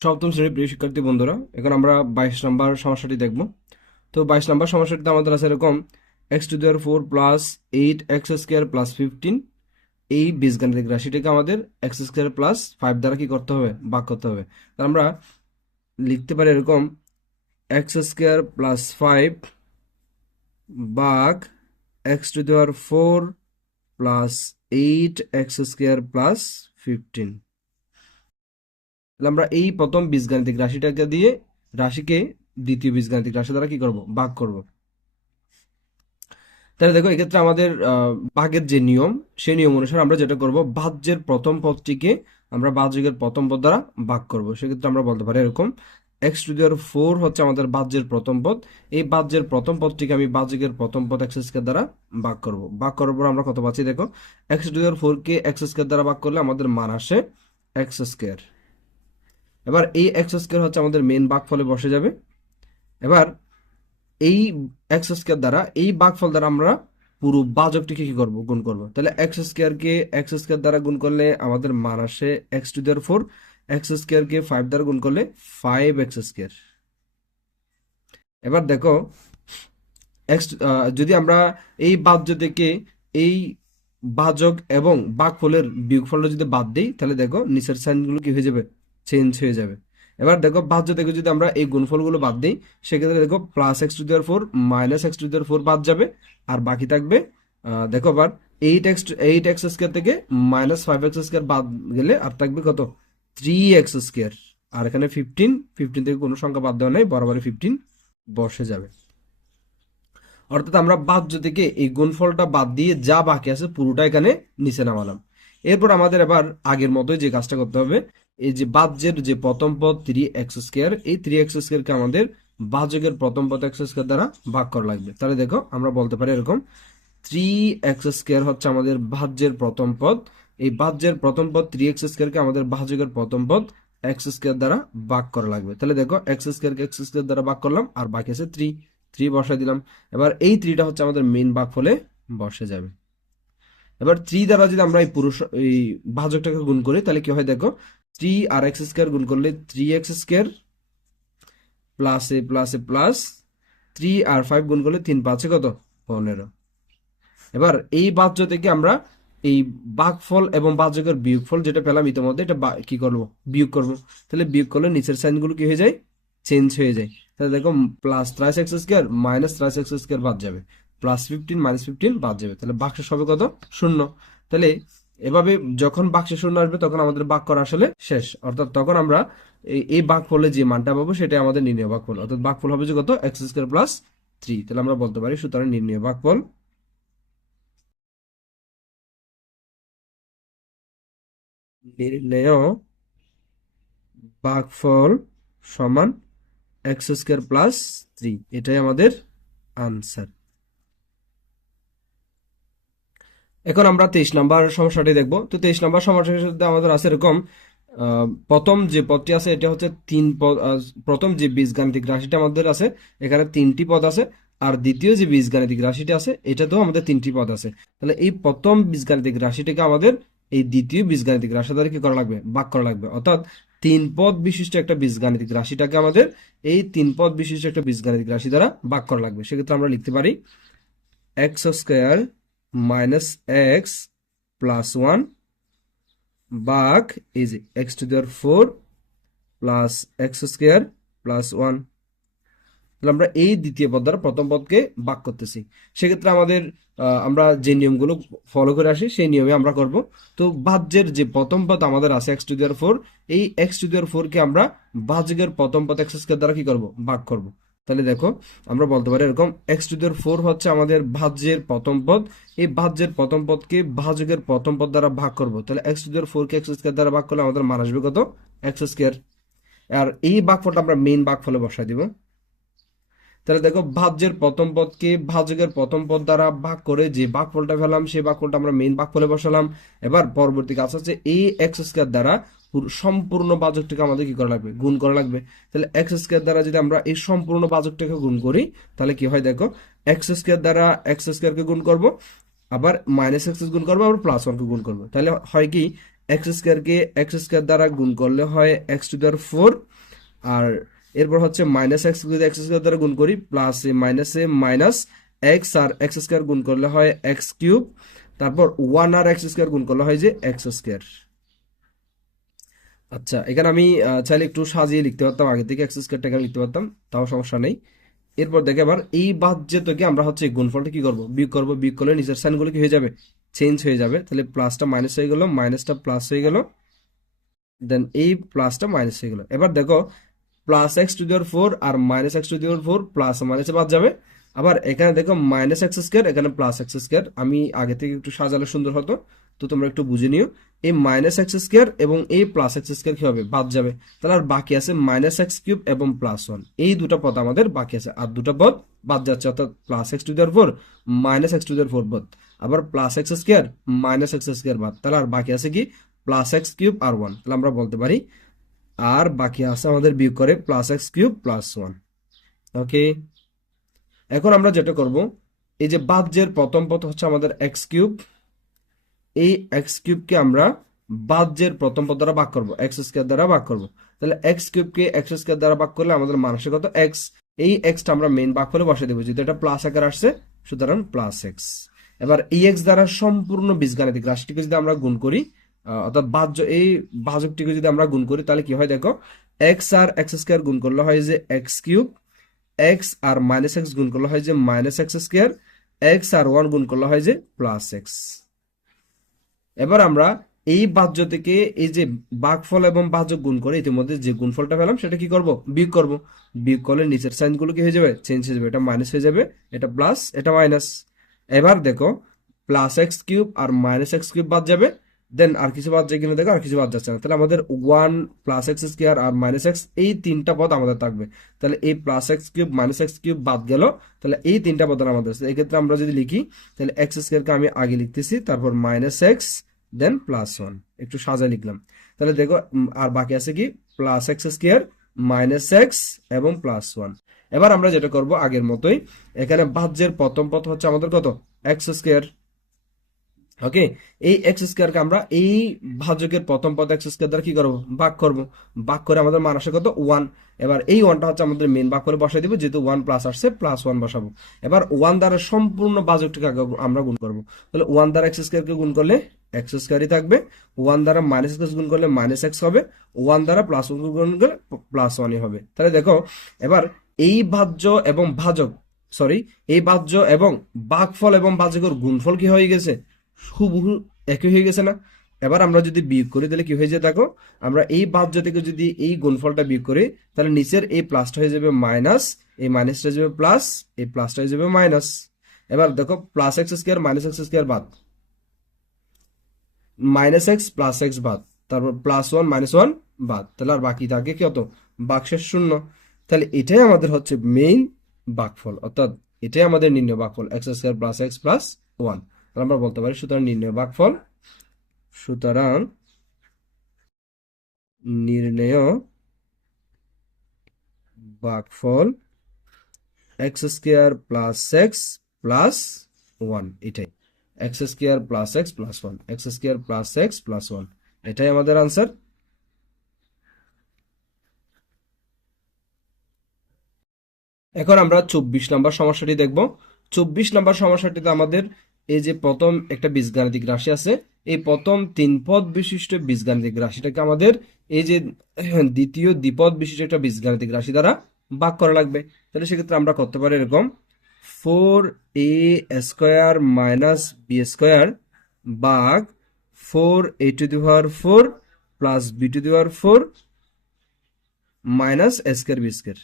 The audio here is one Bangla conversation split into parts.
সপ্তম শ্রেণির প্রিয় শিক্ষার্থী বন্ধুরা, এখন আমরা বাইশ নম্বর সমস্যাটি দেখব। তো বাইশ নম্বর সমস্যাটিতে আমাদের আছে এরকম x to the power four plus eight x square plus fifteen এই বীজগাণিতিক রাশিটিকে আমাদের এক্স স্কোয়ার প্লাস ফাইভ দ্বারা কি করতে হবে? ভাগ করতে হবে। তাহলে আমরা লিখতে পারি এরকম এক্স স্কোয়ার প্লাস ফাইভ ভাগ x to the power four plus eight x square plus fifteen তাহলে আমরা এই প্রথম বীজগাণিতিক রাশিটাকে দিয়ে রাশিকে দ্বিতীয় বীজগাণিতিক রাশি দ্বারা কি করব? ভাগ করব। তাহলে দেখো, এক্ষেত্রে আমাদের ভাগের যে নিয়ম, সেই নিয়ম অনুসারে আমরা যেটা করব, বাহ্যের প্রথম পদটিকে আমরা ভাজ্যের প্রথম পদ দ্বারা ভাগ করব। সেক্ষেত্রে আমরা বলতে পারি এরকম এক্স টু দেওয়ার ফোর হচ্ছে আমাদের বাহ্যের প্রথম পদ। এই ভাজ্যের প্রথম পদটিকে আমি ভাজ্যের প্রথম পদ এক্স স্কোয়ার দ্বারা ভাগ করব। ভাগ করার পর আমরা কত পাচ্ছি? দেখো x to the power four K x square দ্বারা ভাগ করলে আমাদের মান আসে এক্স স্কোয়ার এবার এই এক্স স্কোয়ার হচ্ছে আমাদের মেন ভাগফলে বসে যাবে। এবার এই এক্স স্কোয়ার দ্বারা, এই ভাগফল দ্বারা আমরা পুরো বাজকটিকে কি করব? গুণ করব। তাহলে এক্স স্কোয়ারকে এক্স স্কোয়ার দ্বারা গুণ করলে আমাদের মান আসে x to the power four x স্কোয়ারকে ফাইভ দ্বারা গুণ করলে ফাইভ এক্স স্কোয়ার এবার দেখো এক্স যদি আমরা এই বাহ্য থেকে এই ভাজক এবং ভাগফলের বিয়োগফলটা যদি বাদ দিই, তাহলে দেখো নিচের সাইনগুলো কি হয়ে যাবে? চেঞ্জ হয়ে যাবে। এবার দেখো ভাজ্য থেকে যদি আমরা এই গুণফলগুলো বাদ দিই, সেক্ষেত্রে দেখো plus x to the power four minus x to the power four বাদ যাবে। আর বাকি থাকবে দেখো আবার eight x eight x square থেকে মাইনাস ফাইভ এক্স স্কোয়ার বাদ গেলে আর থাকবে কত? থ্রি এক্স স্কোয়ার আর এখানে ফিফটিন ফিফটিন থেকে কোনো সংখ্যা বাদ দেওয়া নেই, বরাবরই ফিফটিন বসে যাবে। অর্থাৎ আমরা বাহ্য থেকে এই গুণফলটা বাদ দিয়ে যা বাকি আছে পুরোটা এখানে নিচে নামালাম। এরপর আমাদের এবার আগের মতোই যে কাজটা করতে হবে এই যে বাহ্যের যে প্রথম পদ থ্রি এক্স স্কোয়ার এই থ্রি এক্স স্কোয়ারকে আমাদের বাহ্যকের প্রথম পদ এক্স স্কোয়ার দ্বারা ভাগ করা লাগবে। তাহলে দেখো, আমরা বলতে পারি এরকম থ্রি এক্স স্কোয়ার হচ্ছে আমাদের ভাজ্যের প্রথম পদ। এই ভাজ্যের প্রথম পদ থ্রি এক্স স্কোয়ারকে আমাদের ভাজকের প্রথম পদ এক্স স্কোয়ার দ্বারা ভাগ করা লাগবে। তাহলে দেখো এক্স স্কোয়ারকে এক্স স্কোয়ার দ্বারা ভাগ করলাম, আর বাকি আছে থ্রি থ্রি বসাই দিলাম। এবার এই থ্রিটা হচ্ছে আমাদের মেন ভাগ ফলে বসে যাবে। এবার থ্রি দ্বারা যদি আমরা এই পুরুষ, এই ভাজকটাকে গুণ করি, তাহলে কি হয় দেখো থ্রি আর এক্স স্কোয়ার গুণ করলে three x square plus A plus three R five গুণ করলে তিন পাঁচে কত? পনেরো। এবার এই বাহ্য থেকে আমরা এই ভাগফল এবং বাহ্যকের বিয়োগফল যেটা পেলাম ইতিমধ্যে, এটা কি করব? বিয়োগ করব। তাহলে বিয়োগ করলে নিচের সাইনগুলো কি হয়ে যায়? চেঞ্জ হয়ে যায়। তাহলে দেখো plus thrice x square minus thrice x square বাদ যাবে। প্লাস ফিফটিন মাইনাস ফিফটিন বাদ যাবে। তাহলে বাক্সের সবে কত? শূন্য। তাহলে এভাবে যখন বাক্সে শূন্য আসবে, তখন আমাদের বাক করা আসলে শেষ। অর্থাৎ তখন আমরা এই এই বাকফলে যে মানটা পাবো, সেটাই আমাদের নির্ণয় বাকফল। অর্থাৎ বাকফল হবে যে কত? X square plus three. তাহলে আমরা বলতে পারি সুতরাং নির্ণয় বাকফল। নির্ণয় ভাগফল সমান এক্স স্কোয়ার প্লাস থ্রি। এটাই আমাদের আনসার। এখন আমরা তেইশ নাম্বার সমস্যাটি দেখব। তো তেইশ নাম্বার সমস্যাটির সাথে আমাদের আছে এরকম প্রথম যে পদটি আছে, এটা হচ্ছে তিন পদ প্রথম যে বীজগাণিতিক রাশিটা আমাদের আছে, এখানে তিনটি পদ আছে, আর দ্বিতীয় যে বীজগাণিতিক রাশিটা আছে, এটাতেও আমাদের তিনটি পদ আছে। তাহলে এই প্রথম বীজগাণিতিক রাশিটিকে আমাদের এই দ্বিতীয় বীজগাণিতিক রাশি দ্বারা কি করা লাগবে, ভাগ করা লাগবে। অর্থাৎ তিন পদ বিশিষ্ট একটা বীজগাণিতিক রাশিটাকে আমাদের এই তিন পদ বিশিষ্ট একটা বীজগাণিতিক রাশি দ্বারা ভাগ করা লাগবে। সেক্ষেত্রে আমরা লিখতে পারি, x square minus x plus one বাঘ যে x to the power four plus x square plus one তাহলে আমরা এই দ্বিতীয় পদ দ্বারা প্রথম পদকে ভাগ করতেছি। সেক্ষেত্রে আমাদের আমরা যে নিয়মগুলো ফলো করে আসি, সেই নিয়মে আমরা করব। তো ভাজ্যের যে প্রথম পদ আমাদের আছে x to the power four এই x to the power four কে আমরা ভাজকের প্রথম পদ এক্স স্কোয়ার দ্বারা কি করব? ভাগ করব। তাহলে দেখো, আমরা বলতে পারি এরকম এক্স টু দেওয়ার ফোর হচ্ছে আমাদের ভাজ্যের প্রথম পদ। এই ভাজ্যের প্রথম পদকে ভাজকের প্রথম পদ দ্বারা ভাগ করব। তাহলে x to the power four K x square দ্বারা ভাগ করলে আমাদের মান আসবে কত? এক্স স্কোয়ার আর এই ভাগফলটা আমরা মেইন ভাগফলে বসাই দিব। তাহলে দেখো, ভাজ্যের প্রথম পদকে ভাজকের প্রথম পদ দ্বারা ভাগ করে যে ভাগফলটা ফেলাম সেই ভাগফলটা আমরা মেইন ভাগফলে বসালাম। এবার পরবর্তী কাজ হচ্ছে এই এক্স স্কোয়ার দ্বারা সম্পূর্ণ বাজকটাকে আমাদের কি করা লাগবে? গুণ করা লাগবে। তাহলে এক্স স্কোয়ার দ্বারা যদি আমরা এই সম্পূর্ণ বাজকটাকে গুণ করি, তাহলে কি হয় দেখো? এক্স স্কোয়ার দ্বারা এক্স স্কোয়ারকে গুণ করব, আবার মাইনাস এক্স গুণ করব, আবার প্লাস ওয়ানকে গুণ করব। তাহলে হয় কি? এক্স স্কোয়ারকে এক্স স্কোয়ার দ্বারা গুণ করলে হয় x to the power four আর এরপর হচ্ছে মাইনাস এক্স যদি এক্স স্কোয়ার দ্বারা গুণ করি plus A minus A minus x R x square গুণ করলে হয় এক্স কিউব তারপর ওয়ান আর এক্স স্কোয়ার গুণ করলে হয় যে এক্স স্কোয়ার আচ্ছা এখানে আমি চাইলে একটু সাজিয়ে লিখতে পারতাম, আগে থেকে এক্স স্কোয়ারটা এখানে লিখতে পারতাম, তাও সমস্যা নেই। এরপর দেখে আবার, এই বাহ্য থেকে আমরা হচ্ছে গুণফলটা কি করব? বিয়োগ করব, বিয়োগ করলে নিচের সাইনগুলো কি হয়ে যাবে? চেঞ্জ হয়ে যাবে। তাহলে প্লাসটা মাইনাস হয়ে গেল মাইনাসটা প্লাস হয়ে গেল। দেন এই প্লাসটা মাইনাস হয়ে গেল। এবার দেখো plus x to the power four R minus x to the power four plus মাইনাসে বাদ যাবে। আবার এখানে দেখো মাইনাস এক্স স্কোয়ার এখানে প্লাস এক্স স্কোয়ার আমি আগে থেকে একটু সাজালে সুন্দর হতো। তো তোমরা একটু বুঝে নিও। এই মাইনাস এক্স স্কোয়ার এবং এই প্লাস এক্স স্কোয়ার কি হবে বাদ যাবে। তাহলে আর বাকি আছে মাইনাস এক্স কিউব এবং প্লাস ওয়ান এই দুটো পদ আমাদের বাকি আছে। আর দুটো পদ বাদ যাচ্ছে, অর্থাৎ plus x to the power four minus x to the power four পদ আবার plus x square minus x square বাদ। তাহলে আর বাকি আছে কি? প্লাস এক্স কিউব আর ওয়ান তাহলে আমরা বলতে পারি, আর বাকি আছে আমাদের বিয়োগ করে plus x cube plus one okay এখন আমরা যেটা করব, এই যে বাহ্যের প্রথম পদ হচ্ছে আমাদের এক্স কিউব এই এক্স কিউবকে আমরা বাহ্যের প্রথম পদ দ্বারা ভাগ করব এক্স স্কোয়ার দ্বারা ভাগ করব। তাহলে এক্স কিউবকে এক্স স্কোয়ার দ্বারা ভাগ করলে আমাদের মানসিক কত? এক্স এই এক্সটা আমরা মেইন ভাগ করে বসে দেবো, যেহেতু এটা প্লাস আকার আসছে, সুতরাং প্লাস এক্স এবার এই এক্স দ্বারা সম্পূর্ণ বীজগাণিতিক রাশিটিকে যদি আমরা গুণ করি অর্থাৎ বাহ্য, এই ভাজকটিকে যদি আমরা গুণ করি, তাহলে কি হয় দেখো? এক্স আর এক্স স্কোয়ার গুণ করলে হয় যে এক্স কিউব এক্স আর মাইনাস এক্স গুণ করলে হয় যে মাইনাস এক্স স্কোয়ার এক্স আর ওয়ান গুণ করলে হয় যে প্লাস এক্স এবার আমরা এই বাহ্য থেকে এই যে বাঘফল এবং বাহ্য গুণ করে ইতিমধ্যে যে গুণফলটা পেলাম, সেটা কি করব? বিয়োগ করব। বিয়োগ করলে নিচের সাইনগুলো কি হয়ে যাবে? চেঞ্জ হয়ে যাবে। এটা মাইনাস হয়ে যাবে। এটা প্লাস এটা মাইনাস এবার দেখো প্লাস এক্স কিউব আর মাইনাস এক্স কিউব বাদ যাবে। দেন আর কিছু বাদ যায় কিনা দেখো, আর কিছু বাদ যাচ্ছে না। তাহলে আমাদের ওয়ান প্লাস এক্স স্কোয়ার আর মাইনাস এক্স এই তিনটা পদ আমাদের থাকবে। তাহলে এই plus x cube minus x cube বাদ গেল। তাহলে এই তিনটা পদ আমাদের আছে। এক্ষেত্রে আমরা যদি লিখি, তাহলে এক্স স্কোয়ারকে আমি আগে লিখতেছি, তারপর minus x then plus one একটু সাজা লিখলাম। তাহলে দেখো আর বাকি আছে কি? Plus x square minus x এবং প্লাস ওয়ান এবার আমরা যেটা করব আগের মতোই, এখানে ভাজ্যের প্রথম পদ হচ্ছে আমাদের কত? এক্স স্কোয়ার ওকে এই এক্স স্কোয়ারকে আমরা এই ভাজকের প্রথম পদ এক্স স্কোয়ার দ্বারা কি করব? ভাগ করব। ভাগ করে আমাদের মান আসে কত? ওয়ান এবার এই ওয়ানটা হচ্ছে আমাদের মেন ভাগ করে বসাই দিব, যেহেতু ওয়ান প্লাস আসছে প্লাস ওয়ান বসাবো। এবার ওয়ান দ্বারা সম্পূর্ণ ভাজকটিকে আমরা গুণ করব। তাহলে ওয়ান দ্বারা এক্স স্কোয়ারকে গুণ করলে এক্স স্কোয়ারই থাকবে। ওয়ান দ্বারা মাইনাস এক্স গুণ করলে মাইনাস এক্স হবে। ওয়ান দ্বারা প্লাস ওয়ান গুণ করলে প্লাস ওয়ানই হবে। তাহলে দেখো, এবার এই ভাজ্য এবং ভাজক সরি এই ভাজ্য এবং ভাগফল এবং ভাজকের গুণফল কি হয়ে গেছে? হুবহু একই হয়ে গেছে না? এবার আমরা যদি বিয়োগ করি, তাহলে কি হয়ে যায় দেখো, আমরা এই ভাজ্য থেকে যদি এই গুণফলটা বিয়োগ করি, তাহলে নিচের এই প্লাসটা হয়ে যাবে মাইনাস এই মাইনাসটা হয়ে যাবে প্লাস এই প্লাসটা হয়ে যাবে মাইনাস এবার দেখো plus x square minus x square বাদ। মাইনাস এক্স প্লাস এক্স বাদ। তারপর প্লাস ওয়ান মাইনাস ওয়ান বাদ। তাহলে আর বাকি থাকে কত বাক্সের শূন্য। তাহলে এটাই আমাদের হচ্ছে মেইন বাকফল। অর্থাৎ এটাই আমাদের নির্ণয় বাকফল x square plus x plus one তাহলে আমরা বলতে পারি সুতরাং নির্ণয় বাকফল, সুতরাং নির্ণয় বাকফল x square plus x plus one এটাই। X square plus x plus one x square plus x plus one এটাই আমাদের আনসার এখন আমরা চব্বিশ নম্বর সমস্যাটি দেখব। চব্বিশ নম্বর সমস্যাটিতে আমাদের এই যে প্রথম একটা বীজগাণিতিক রাশি আছে, এই প্রথম তিন পদ বিশিষ্ট বীজগাণিতিক রাশিটাকে আমাদের এই যে দ্বিতীয় দ্বিপদ বিশিষ্ট একটা বীজগাণিতিক রাশি দ্বারা ভাগ করা লাগবে। তাহলে সেক্ষেত্রে আমরা করতে পারি এরকম four a square minus b square বাঘ four a to the power four plus b to the power four minus square b square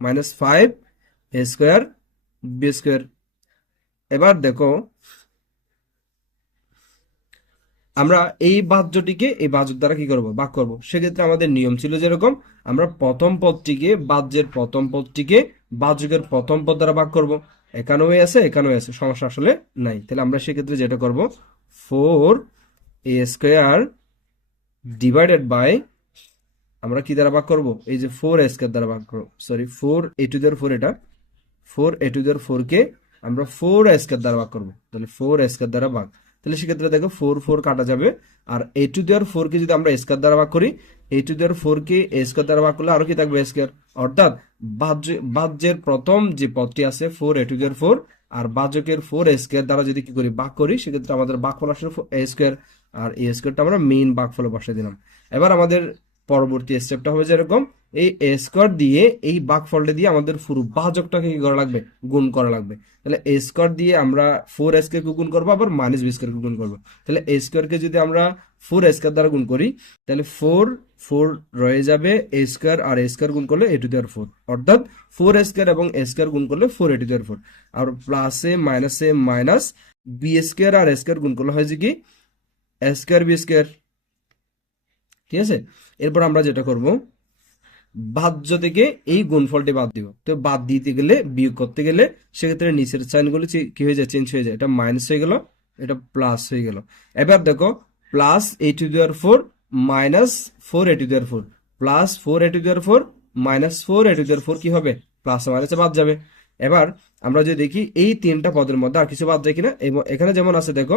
minus five a square b square. এবার দেখো আমরা এই বাহ্যটিকে, এই বাহ্যের দ্বারা কি করব? বাক করব। সেক্ষেত্রে আমাদের নিয়ম ছিল যেরকম, আমরা প্রথম পদটিকে বাহ্যের প্রথম পদটিকে বাহ্যকের প্রথম পদ দ্বারা ভাগ করব। একানব্বই আছে একানব্বই আছে, সমস্যা আসলে নাই। তাহলে আমরা সেক্ষেত্রে যেটা করব four a square divided by আমরা কি দ্বারা ভাগ করব? এই যে ফোর স্কোয়ার দ্বারা ভাগ করব। Sorry four a to the power four এটা। Four a to the power four কে আমরা ফোর স্কোয়ার দ্বারা ভাগ করব। তাহলে ফোর স্কোয়ার দ্বারা ভাগ। তাহলে সেক্ষেত্রে দেখো ফোর ফোর কাটা যাবে। আর এ টু দেওয়ার ফোর কে যদি আমরা স্কোয়ার দ্বারা ভাগ করি a to the power four K a square দ্বারা ভাগ করলে আরও কি থাকবে স্কোয়ার অর্থাৎ বাহ্য, বাহ্যের প্রথম যে পদটি আছে four a to the power four আর বাহ্যকের ফোর স্কোয়ার দ্বারা যদি কি করি, ভাগ করি, সেক্ষেত্রে আমাদের ভাগফল আসলে এ স্কোয়ার আর এ স্কোয়ারটা আমরা মেইন ভাগফলে বসে দিলাম। এবার আমাদের পরবর্তী স্টেপটা হবে যেরকম এই এ স্কোয়ার দিয়ে এই ভাগফলটা দিয়ে আমাদের পুরো ভাজকটাকে কি করা লাগবে গুণ করা লাগবে তাহলে এ স্কোয়ার দিয়ে আমরা ফোর স্কোয়ার কে গুণ করব আবার মাইনাস বি স্কোয়ার গুণ করব তাহলে এ স্কোয়ারকে যদি আমরা ফোর স্কোয়ার দ্বারা গুণ করি তাহলে ফোর ফোর রয়ে যাবে এ স্কোয়ার আর এ স্কোয়ার গুণ করলে a to the power four অর্থাৎ ফোর স্কোয়ার এবং এ স্কোয়ার গুণ করলে four a to the power four আর প্লাসে মাইনাসে মাইনাস বি স্কোয়ার আর স্কোয়ার গুণ করলে হয় যে কি স্কোয়ার বি স্কোয়ার ঠিক আছে এরপর আমরা যেটা করব বাহ্য থেকে এই গুণফলটি বাদ দিব তো বাদ দিতে গেলে, বিয়োগ করতে গেলে সেক্ষেত্রে নিচের সাইনগুলো কি হয়ে যায়? চেঞ্জ হয়ে যায়। এটা মাইনাস হয়ে গেল, এটা প্লাস হয়ে গেল। এবার দেখো plus a to the power four minus four a to the power four plus four a to the power four minus four a to the power four কি হবে? প্লাস মাইনাসে বাদ যাবে। এবার আমরা যদি দেখি, এই তিনটা পদের মধ্যে আর কিছু বাদ যায় কিনা? এবং এখানে যেমন আছে, দেখো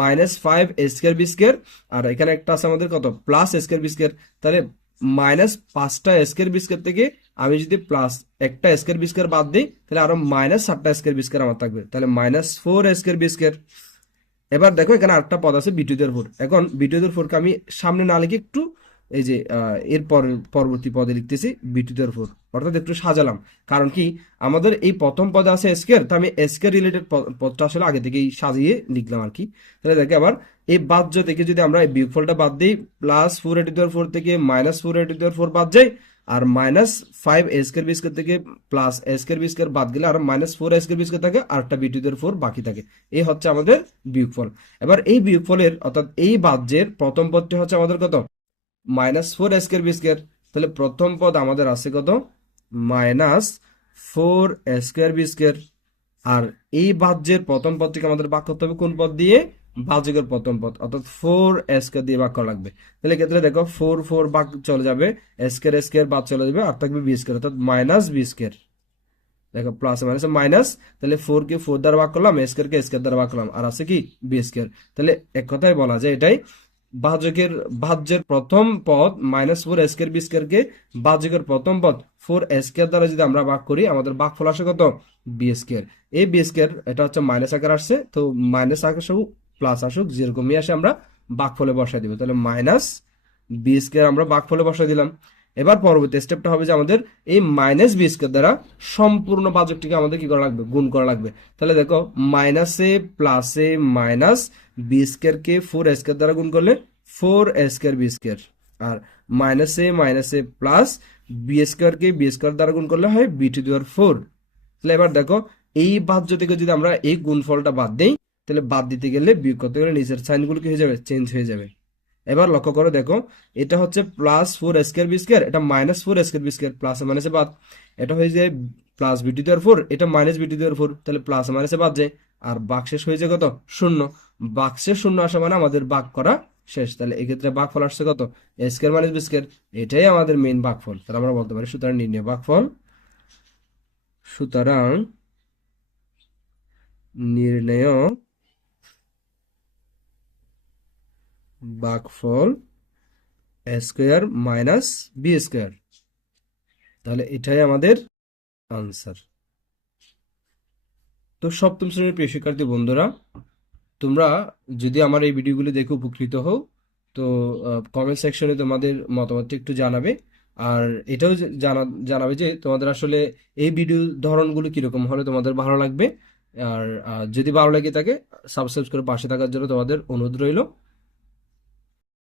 minus five square b square আর এখানে একটা আছে আমাদের কত? প্লাস স্কোয়ার বি স্কোয়ার তাহলে মাইনাস পাঁচটা স্কোয়ার বিস্কার থেকে আমি যদি প্লাস একটা স্কোয়ার বিস্কার বাদ দিই, তাহলে আরও মাইনাস সাতটা স্কোয়ার বিস্কার আমার থাকবে। তাহলে মাইনাস ফোর স্কোয়ার বিস্কার। এবার দেখো, এখানে আটটা পদ আছে বিটুদের ফোর এখন বিটুদের ফোরকে আমি সামনে না লিখে একটু এই যে এর পর পরবর্তী পদে লিখতেছি বিটুদের ফোর অর্থাৎ একটু সাজালাম। কারণ কি? আমাদের এই প্রথম পদে আছে এসকের তো আমি এসকের রিলেটেড পদটা আসলে আগে থেকেই সাজিয়ে লিখলাম আর কি। তাহলে দেখে আবার, এই বাহ্য থেকে যদি আমরা এই বিয়োগফলটা বাদ দিই প্লাস ফোর এটি দেওয়ার ফোর থেকে মাইনাস ফোর এটি দেওয়ার ফোর বাদ যায় আর মাইনাস ফাইভ এসকের বিস্কের থেকে প্লাস এসকের বিস্কের বাদ গেলে আর মাইনাস ফোর এসকের বিস্কের থাকে, আর একটা বিটুদের ফোর বাকি থাকে। এই হচ্ছে আমাদের বিয়োগফল। এবার এই বিয়োগফলের, অর্থাৎ এই বাহ্যের প্রথম পদটি হচ্ছে আমাদের কত? Minus four square b square তাহলে প্রথম পদ আমাদের আছে কত? Minus four square b square. আর এই বাহ্যের প্রথম পদটিকে আমাদের ভাগ করতে হবে কোন পদ দিয়ে? ভাজকের প্রথম পদ, অর্থাৎ ফোর স্কোয়ার দিয়ে ভাগ করা লাগবে। তাহলে ক্ষেত্রে দেখো ফোর ফোর বাক চলে যাবে, স্কোয়ার স্কোয়ার বাদ চলে যাবে, আর থাকবে বি স্কোয়ার, অর্থাৎ মাইনাস বি স্কোয়ার। দেখো প্লাস মাইনাস মাইনাস, তাহলে ফোর কে ফোর দ্বারা ভাগ করলাম, স্কোয়ার কে স্কোয়ার দ্বারা ভাগ করলাম, আর আছে কি, বি স্কোয়ার। তাহলে এক কথায় বলা যায় এটাই ভাজকের ভাজ্যের প্রথম পদ minus four square b square কে ভাজকের প্রথম পদ ফোর স্কোয়ার দ্বারা যদি আমরা ভাগ করি, আমাদের ভাগফল আসে কত? বি স্কোয়ার এই বি স্কোয়ার এটা হচ্ছে মাইনাস আকার আসছে, তো মাইনাস আকার সহ প্লাস আসুক, যেরকমই আসে আমরা ভাগফলে বসাই দিব। তাহলে মাইনাস বি স্কোয়ার আমরা ভাগফলে বসাই দিলাম। এবার পরবর্তী স্টেপটা হবে যে আমাদের এই মাইনাস বি স্কোয়ার দ্বারা সম্পূর্ণ বাজকটিকে আমাদের কি করা লাগবে? গুণ করা লাগবে। তাহলে দেখো মাইনাসে প্লাসে মাইনাস বি স্কোয়ার কে ফোর স্কোয়ার দ্বারা গুণ করলে ফোর স্কোয়ার বি স্কোয়ার আর মাইনাসে মাইনাসে প্লাস বি স্কোয়ার কে বি স্কোয়ার দ্বারা গুণ করলে হয় বি টু দেওয়ার ফোর তাহলে এবার দেখো, এই বাহ্য থেকে যদি আমরা এই গুণফলটা বাদ দেই, তাহলে বাদ দিতে গেলে বিয়োগ করতে গেলে নিচের সাইনগুলো কি হয়ে যাবে? চেঞ্জ হয়ে যাবে। এবার লক্ষ্য করে দেখো, এটা হচ্ছে plus four square b square এটা minus four square b square plus মাইনাসে বাদ। এটা হয়ে যায় প্লাস বিটি দেওয়ার ফোর এটা মাইনাস বিটি দেওয়ার ফোর তাহলে প্লাস মাইনাসে বাদ যায়। আর বাক্সেস হয়ে যায় কত? শূন্য। বাক্সের শূন্য আসা মানে আমাদের বাক করা শেষ। তাহলে এক্ষেত্রে বাকফল আসছে কত? স্কোয়ার মাইনাস বি স্কোয়ার এটাই আমাদের মেইন বাকফল। তাহলে আমরা বলতে পারি সুতরাং নির্ণয় বাকফল। সুতরাং নির্ণয় ভাগফল স্কোয়ার মাইনাস বি স্কোয়ার তাহলে এটাই আমাদের আনসার তো সপ্তম শ্রেণির প্রিয় শিক্ষার্থী বন্ধুরা, তোমরা যদি আমার এই ভিডিওগুলি দেখে উপকৃত হও, তো কমেন্ট সেকশনে তোমাদের মতামতটা একটু জানাবে। আর এটাও জানা, জানাবে যে তোমাদের আসলে এই ভিডিও ধরনগুলো কীরকম হলে তোমাদের ভালো লাগবে। আর যদি ভালো লাগে থাকে সাবস্ক্রাইব করে পাশে থাকার জন্য তোমাদের অনুরোধ রইল।